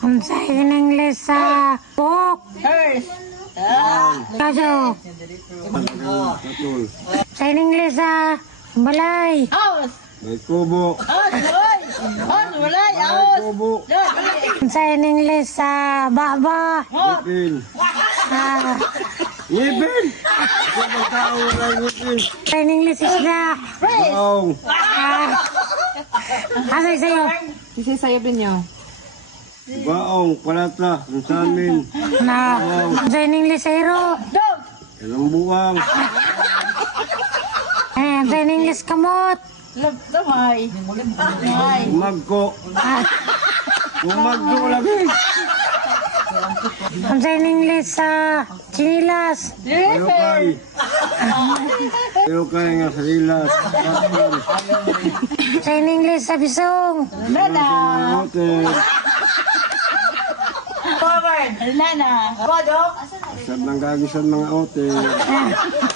Ang sa English sa book. Earth. Kaso. Katul. Sa English sa balay. House. May kubo. House. Hoy. House. Walay. May House. kubo. Ang sa English sa baba. Ngipin. Ah, Ngipin! Ito magtao na ngipin. sa English isda. Baong. Asay sa'yo. Sisay din niyo. Baong. Palata. Ang sa amin. Na, sa English sa iro. Dog. Ilang buwang. Sa English kamot. Damay. Damay. Umagko. Ah, Umagko lagi. ang sa English sa chinilas. Pero kay. Pero kay nga sa rilas. Sa English sa bisong. Nana. Hotel. Nana. Dog. Saan nang gagisan mga hotel.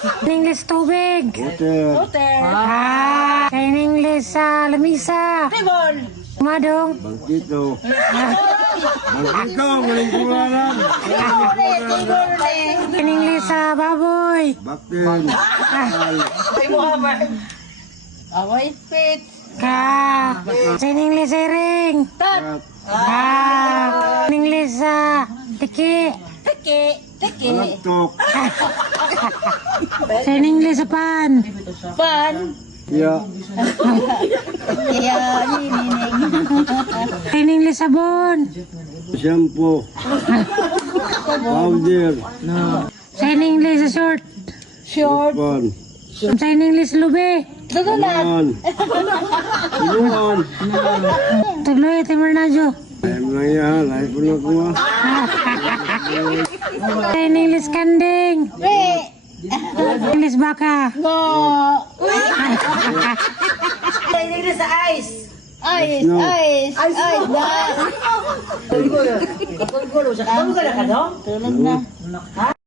Sa English tubig. Hotel. Hotel. Sa English sa lamisa. Table. Madong. Bangkito. Bangkito. Maling kularan. Sa English sa baboy. Bakin. Bakal. Away fit. Ka. Sa English sa ring. Kat. Sa English sa tiki. Teke. Teke. Alagtok. Sa English sa pan. Pan. Kaya. Kaya nininig. Sa English sabon. Shampoo. Powder. Sa English sa short. Short. Pan. Sa English lubi. Dudulat. Inuan. Inuan. Tuloy timur na jo. Ayam lang yan. Ayam ko na kuha. Sa English kanding. We. English baka. Go. Ice. Ice. No. Ice. Ice. Na. Tulog na.